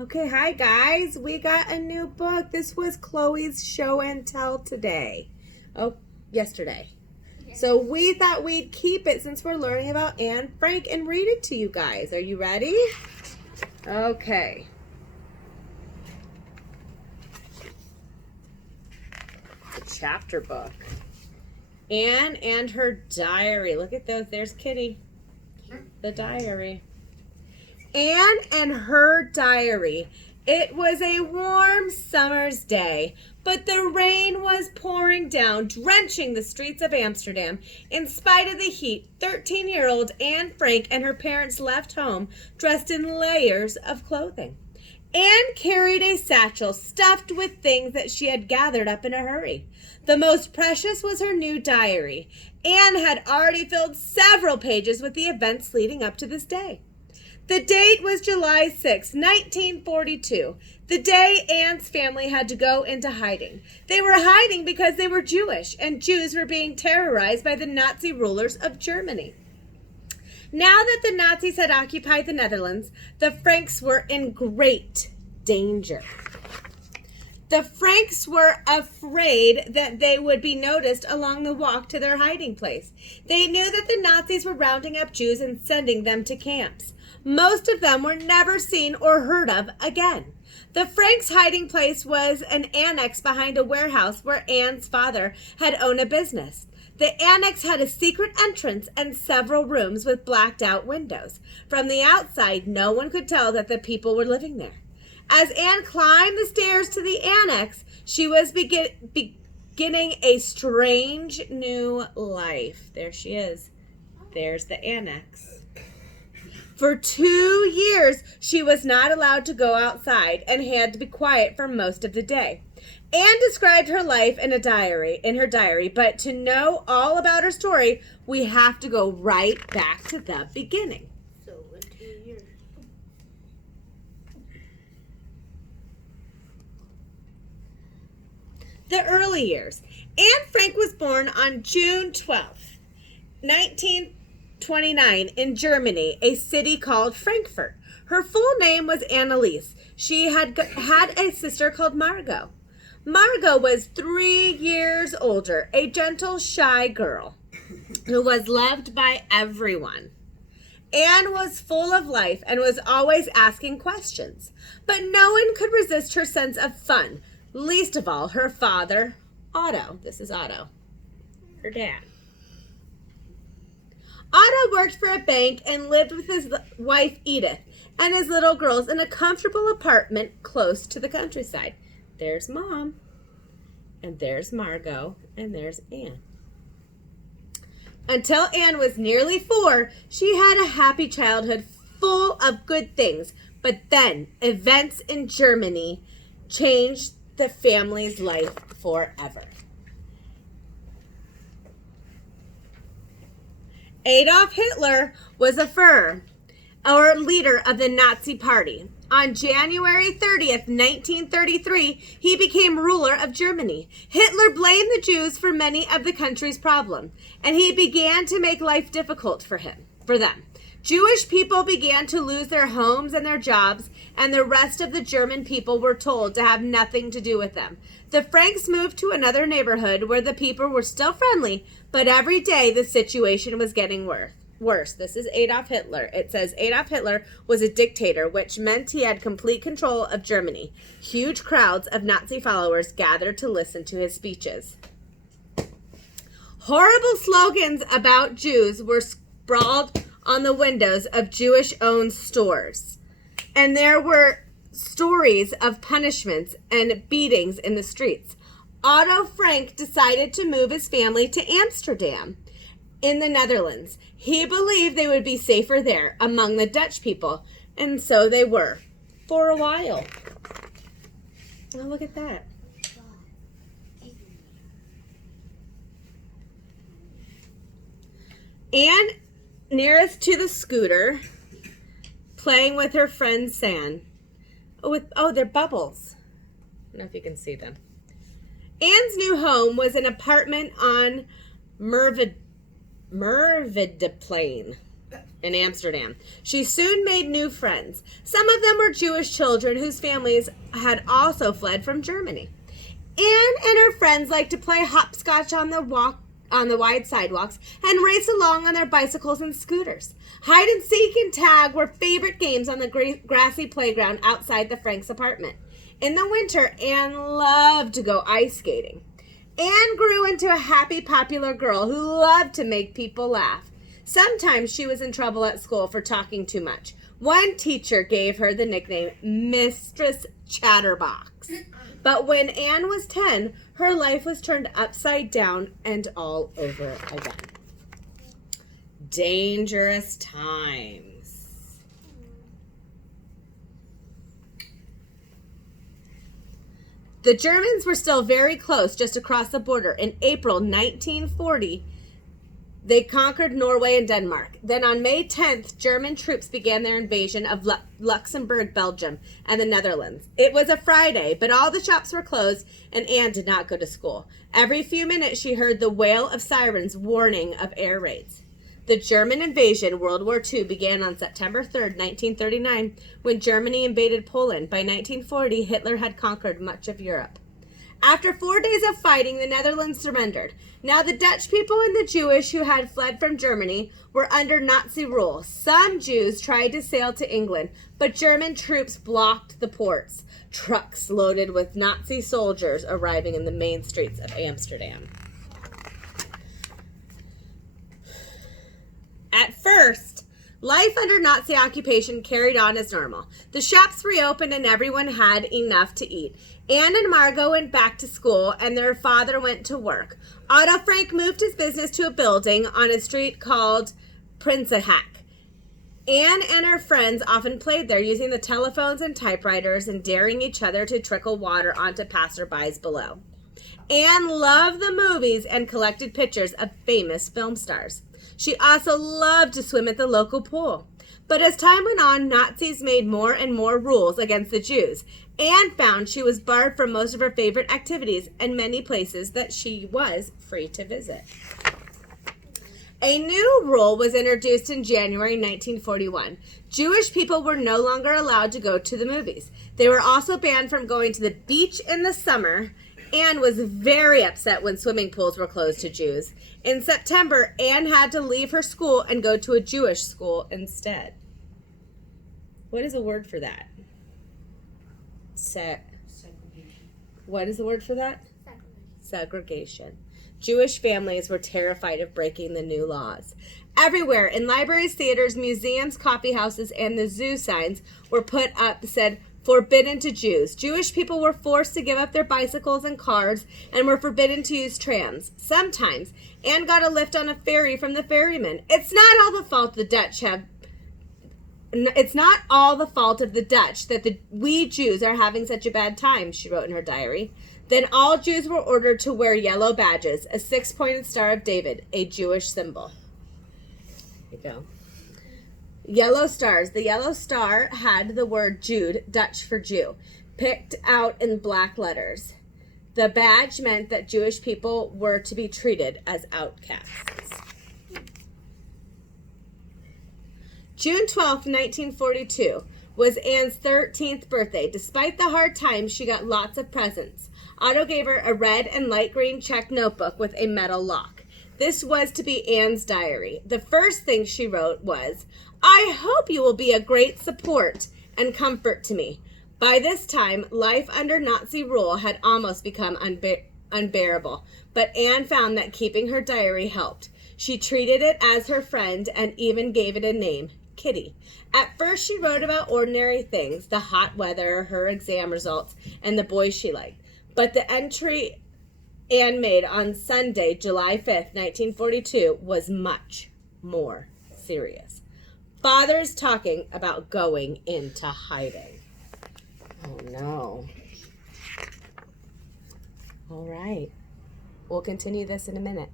Okay, hi guys. We got a new book. This was Chloe's show and tell today. Oh, yesterday. So we thought we'd keep it since we're learning about Anne Frank and read it to you guys. Are you ready? Okay. It's a chapter book. Anne and her diary. Look at those. There's Kitty. The diary. Anne and her diary. It was a warm summer's day, but the rain was pouring down, drenching the streets of Amsterdam. In spite of the heat, 13-year-old Anne Frank and her parents left home dressed in layers of clothing. Anne carried a satchel stuffed with things that she had gathered up in a hurry. The most precious was her new diary. Anne had already filled several pages with the events leading up to this day. The date was July 6, 1942, the day Anne's family had to go into hiding. They were hiding because they were Jewish, and Jews were being terrorized by the Nazi rulers of Germany. Now that the Nazis had occupied the Netherlands, the Franks were in great danger. The Franks were afraid that they would be noticed along the walk to their hiding place. They knew that the Nazis were rounding up Jews and sending them to camps. Most of them were never seen or heard of again. The Franks' hiding place was an annex behind a warehouse where Anne's father had owned a business. The annex had a secret entrance and several rooms with blacked-out windows. From the outside, no one could tell that the people were living there. As Anne climbed the stairs to the annex, she was beginning a strange new life. There she is. There's the annex. For 2 years, she was not allowed to go outside and had to be quiet for most of the day. Anne described her life in her diary, but to know all about her story, we have to go right back to the beginning. So, in 2 years. The early years. Anne Frank was born on June 12th, 1929 in Germany, a city called Frankfurt. Her full name was Anneliese. She had a sister called Margot. Margot was 3 years older, a gentle, shy girl who was loved by everyone. Anne was full of life and was always asking questions, but no one could resist her sense of fun, least of all her father, Otto. This is Otto, her dad. Otto worked for a bank and lived with his wife Edith and his little girls in a comfortable apartment close to the countryside. There's Mom, and there's Margot, and there's Anne. Until Anne was nearly 4, she had a happy childhood full of good things. But then events in Germany changed the family's life forever. Adolf Hitler was a leader of the Nazi Party. On January 30th, 1933, he became ruler of Germany. Hitler blamed the Jews for many of the country's problems, and he began to make life difficult for them. Jewish people began to lose their homes and their jobs, and the rest of the German people were told to have nothing to do with them. The Franks moved to another neighborhood where the people were still friendly, but every day the situation was getting worse. This is Adolf Hitler. It says Adolf Hitler was a dictator, which meant he had complete control of Germany. Huge crowds of Nazi followers gathered to listen to his speeches. Horrible slogans about Jews were sprawled on the windows of Jewish-owned stores. And there were stories of punishments and beatings in the streets. Otto Frank decided to move his family to Amsterdam in the Netherlands. He believed they would be safer there among the Dutch people, and so they were for a while. Oh, look at that. Anne, nearest to the scooter, playing with her friend San. They're bubbles. I don't know if you can see them. Anne's new home was an apartment on Mervideplein. in Amsterdam. She soon made new friends. Some of them were Jewish children whose families had also fled from Germany. Anne and her friends liked to play hopscotch on the wide sidewalks and race along on their bicycles and scooters. Hide and seek and tag were favorite games on the grassy playground outside the Franks' apartment. In the winter, Anne loved to go ice skating. Anne grew into a happy, popular girl who loved to make people laugh. Sometimes she was in trouble at school for talking too much. One teacher gave her the nickname Mistress Chatterbox. But when Anne was 10, her life was turned upside down and all over again. Dangerous times. The Germans were still very close just across the border. In April 1940, they conquered Norway and Denmark. Then on May 10th, German troops began their invasion of Luxembourg, Belgium, and the Netherlands. It was a Friday, but all the shops were closed, and Anne did not go to school. Every few minutes, she heard the wail of sirens warning of air raids. The German invasion, World War II, began on September 3rd, 1939, when Germany invaded Poland. By 1940, Hitler had conquered much of Europe. After 4 days of fighting, the Netherlands surrendered. Now the Dutch people and the Jewish who had fled from Germany were under Nazi rule. Some Jews tried to sail to England, but German troops blocked the ports. Trucks loaded with Nazi soldiers arriving in the main streets of Amsterdam. At first, life under Nazi occupation carried on as normal. The shops reopened and everyone had enough to eat. Anne and Margot went back to school and their father went to work. Otto Frank moved his business to a building on a street called Prinsenhoek. Anne and her friends often played there, using the telephones and typewriters and daring each other to trickle water onto passerbys below. Anne loved the movies and collected pictures of famous film stars. She also loved to swim at the local pool. But as time went on, Nazis made more and more rules against the Jews. Anne found she was barred from most of her favorite activities and many places that she was free to visit. A new rule was introduced in January 1941. Jewish people were no longer allowed to go to the movies. They were also banned from going to the beach in the summer. Anne was very upset when swimming pools were closed to Jews. In September, Anne had to leave her school and go to a Jewish school instead. What is a word for that? Segregation. What is the word for that? Segregation. Jewish families were terrified of breaking the new laws. Everywhere, in libraries, theaters, museums, coffee houses, and the zoo, signs were put up that said, "Forbidden to Jews." Jewish people were forced to give up their bicycles and cars and were forbidden to use trams. Sometimes, Anne got a lift on a ferry from the ferryman. It's not all the fault of the Dutch that we Jews are having such a bad time, she wrote in her diary. Then all Jews were ordered to wear yellow badges, a 6-pointed Star of David, a Jewish symbol. There you go. Yellow stars. The yellow star had the word Jude, Dutch for Jew, picked out in black letters. The badge meant that Jewish people were to be treated as outcasts. June 12, 1942 was Anne's 13th birthday. Despite the hard times, she got lots of presents. Otto gave her a red and light green check notebook with a metal lock. This was to be Anne's diary. The first thing she wrote was, "I hope you will be a great support and comfort to me." By this time, life under Nazi rule had almost become unbearable, but Anne found that keeping her diary helped. She treated it as her friend and even gave it a name, Kitty. At first, she wrote about ordinary things, the hot weather, her exam results, and the boys she liked. But the entry Anne made on Sunday, July 5th, 1942, was much more serious. Father's talking about going into hiding. Oh, no. All right. We'll continue this in a minute.